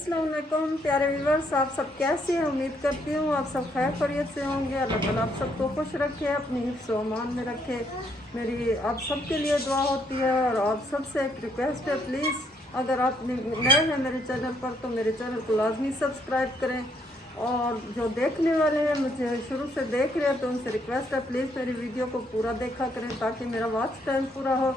अस्सलाम वालेकुम प्यारे व्यूवर्स, आप सब कैसे हैं? उम्मीद करती हूँ आप सब खैर खैरियत से होंगे। अल्लाह ताला आप सबको खुश रखे, अपनी हिफ्ज़ व अमान में रखे। मेरी आप सबके लिए दुआ होती है और आप सबसे एक रिक्वेस्ट है, प्लीज़ अगर आप नए हैं मेरे चैनल पर तो मेरे चैनल को लाजमी सब्सक्राइब करें। और जो देखने वाले हैं मुझे शुरू से देख रहे हैं तो उनसे रिक्वेस्ट है, प्लीज़ मेरी वीडियो को पूरा देखा करें ताकि मेरा वॉच टाइम पूरा हो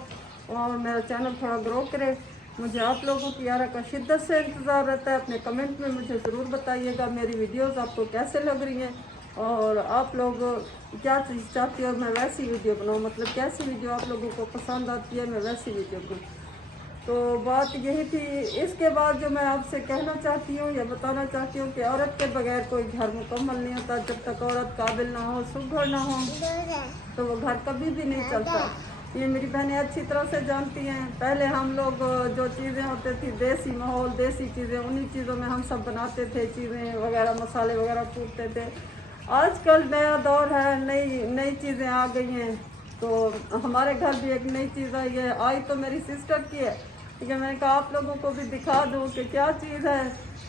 और मेरा चैनल थोड़ा ग्रो करे। मुझे आप लोगों की यारा का शिद्दत से इंतज़ार रहता है। अपने कमेंट में मुझे ज़रूर बताइएगा मेरी वीडियोस आपको कैसे लग रही हैं और आप लोग क्या चीज़ चाहती हो मैं वैसी वीडियो बनाऊँ, मतलब कैसी वीडियो आप लोगों को पसंद आती है मैं वैसी वीडियो बनाऊँ। तो बात यही थी। इसके बाद जो मैं आपसे कहना चाहती हूँ या बताना चाहती हूँ कि औरत के बगैर कोई घर मुकम्मल नहीं होता। जब तक औरत काबिल ना हो, सुघड़ ना हो, तो वो घर कभी भी नहीं चलता। ये मेरी बहनें अच्छी तरह से जानती हैं। पहले हम लोग जो चीज़ें होती थी देसी माहौल, देसी चीज़ें, उन्हीं चीज़ों में हम सब बनाते थे, चीज़ें वगैरह मसाले वगैरह कूटते थे। आजकल नया दौर है, नई नई चीज़ें आ गई हैं। तो हमारे घर भी एक नई चीज़ आई है, आई तो मेरी सिस्टर की है, ठीक है। मैंने कहा आप लोगों को भी दिखा दूँ कि क्या चीज़ है।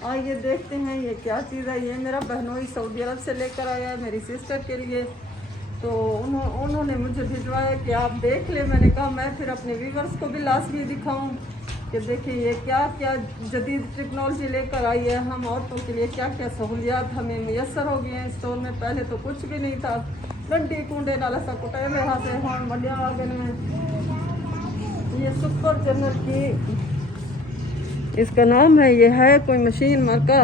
आइए देखते हैं ये क्या चीज़ है। ये मेरा बहनोई सऊदी अरब से लेकर आया है मेरी सिस्टर के लिए। तो उन्होंने मुझे भिजवाया कि आप देख ले। मैंने कहा मैं फिर अपने व्यूवर्स को भी लाजमी दिखाऊं कि देखिए ये क्या क्या जदीद टेक्नोलॉजी लेकर आई है। हम औरतों के लिए क्या क्या सहूलियात हमें मैसर हो गई हैं स्टोर में। पहले तो कुछ भी नहीं था, डंडी कूंडे नाला सा कुटे में हाथ से हाँ बढ़िया आ गए में। ये सुपर जनरल की इसका नाम है, ये है कोई मशीन मार्का।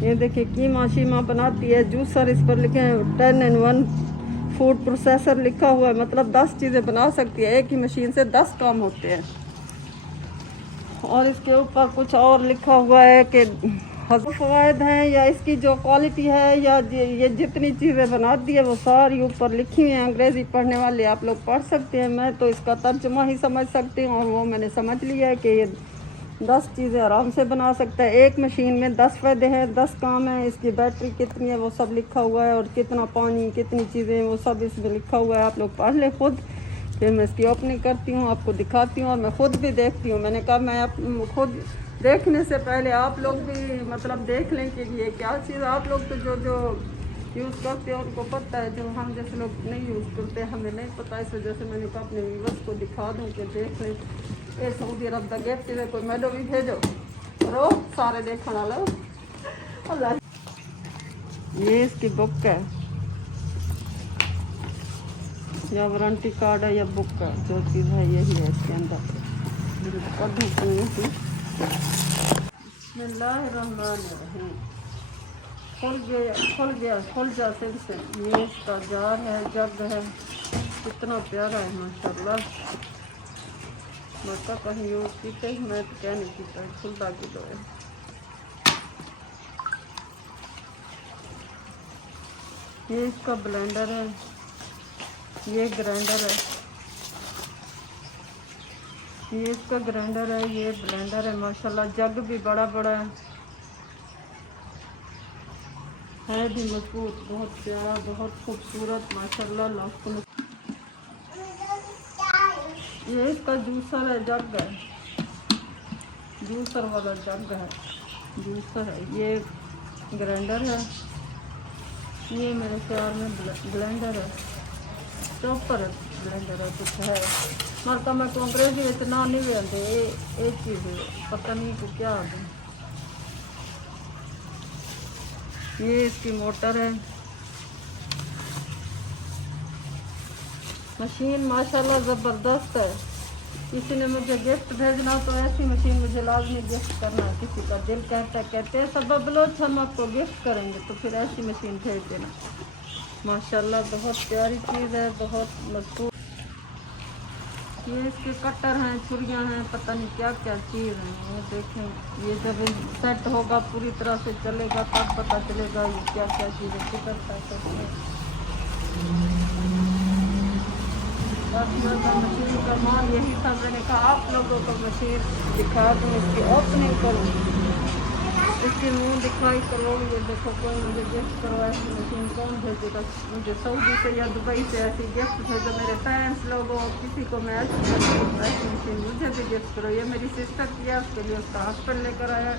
ये देखिए कीमा शीमा बनाती है। जूसर इस पर लिखे हैं 10 in 1 फूड प्रोसेसर लिखा हुआ है, मतलब 10 चीज़ें बना सकती है। एक ही मशीन से 10 काम होते हैं। और इसके ऊपर कुछ और लिखा हुआ है कि फ़वायद हैं या इसकी जो क्वालिटी है या ये जितनी चीज़ें बनाती है वो सारी ऊपर लिखी हुई हैं। अंग्रेज़ी पढ़ने वाले आप लोग पढ़ सकते हैं, मैं तो इसका तर्जुमा ही समझ सकती हूँ। और वो मैंने समझ लिया है कि ये 10 चीज़ें आराम से बना सकता है। एक मशीन में 10 फ़ायदे हैं, 10 काम हैं। इसकी बैटरी कितनी है वो सब लिखा हुआ है और कितना पानी कितनी चीज़ें वो सब इसमें लिखा हुआ है। आप लोग पढ़ लें खुद। फिर मैं इसकी ओपनिंग करती हूँ, आपको दिखाती हूँ और मैं ख़ुद भी देखती हूँ। मैंने कहा मैं खुद देखने से पहले आप लोग भी मतलब देख लें कि ये क्या चीज़। आप लोग तो जो जो यूज़ करते हैं उनको पता है, जो हम जैसे लोग नहीं यूज़ करते हमें नहीं पता। इस वजह से मैंने कहा अपने व्यूअर्स को दिखा दूँ कि देख लें। ये सऊदी अरब का गिफ्ट है, कोई मैडो भी भेजो रो सारे देखने वाला अल्लाह। ये इसकी बुक है या वारंटी कार्ड है या बुक है, जो चीज़ है यही है इसके अंदर। बिस्मिल्लाहिर्रहमानिर्रहीम। खुल जा फिर से। ये इसका जार है, जग है, कितना प्यारा है माशाल्लाह। मतलब कहीं यूज़ की मैं तो क्या नहीं पीता, खुलता की दो है। ये इसका ब्लेंडर है, ये ग्राइंडर है। ये इसका ग्राइंडर है, ये ब्लेंडर है माशाल्लाह। जग भी बड़ा बड़ा है भी मजबूत, बहुत प्यारा, बहुत खूबसूरत माशाल्लाह लाखों। ये इसका जूसर है, जग है, जूसर वाला जग है, जूसर है। ये ग्राइंडर है, ये मेरे ख्याल में ब्लेंडर है, चॉपर ब्लेंडर है कुछ है। मरका मैं को अंग्रेजी इतना नहीं लेंदे। एक चीज़ पता नहीं को क्या है। ये इसकी मोटर है। मशीन माशाल्लाह ज़बरदस्त है। किसी ने मुझे गिफ्ट भेजना तो ऐसी मशीन मुझे लाजमी गिफ्ट करना है। किसी का दिल कहते हैं सबब बलोच हम आपको गिफ्ट करेंगे तो फिर ऐसी मशीन भेज देना। माशाल्लाह बहुत प्यारी चीज़ है, बहुत मजबूत। ये इसके कटर हैं, छुरियां हैं, पता नहीं क्या क्या चीज़ हैं। ये देखें, ये जब सेट होगा पूरी तरह से चलेगा तब पता चलेगा ये क्या क्या चीज़ें करता है। मशीन का माल यही था। मैंने कहा आप लोगों को मशीन दिखा दूँ, इसकी ओपनिंग करूँ, इसकी मुंह दिखाई करो। ये देखो कोई मुझे गिफ्ट करवाए ऐसी मशीन कौन भेजेगा मुझे सऊदी से या दुबई से ऐसी गिफ्ट भेजो। मेरे फैंस लोगों किसी को मैं ऐसी मशीन मुझे भी गिफ्ट करो। ये मेरी सिस्टर की है, उसके लिए उसका हस्बैंड लेकर आया।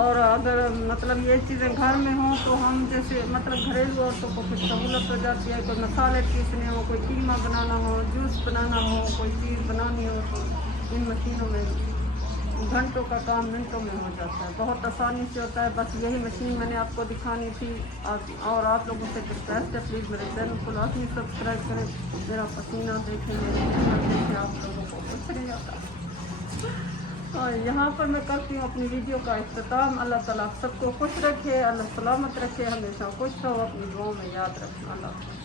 और अगर मतलब ये चीज़ें घर में हों तो हम जैसे मतलब घरेलू औरतों को कुछ सहूलत हो जाती है, कोई मसाले पीसने हो, कोई कीमा बनाना हो, जूस बनाना हो, कोई चीज़ बनानी हो तो इन मशीनों में घंटों का काम मिनटों में हो जाता है, बहुत आसानी से होता है। बस यही मशीन मैंने आपको दिखानी थी। और आप लोगों से रिक्वेस्ट है, प्लीज़ मेरे चैनल को लाजमी सब्सक्राइब करें, मेरा पसीना देखें, मेरी मेहनत देखें, आप लोगों को कुछ नहीं आता। और यहाँ पर मैं करती हूँ अपनी वीडियो का इख्तिताम। अल्लाह ताला आप सबको खुश रखे, अल्लाह सलामत रखे, हमेशा खुश रहो, अपनी दुआओं में याद रखना। अल्लाह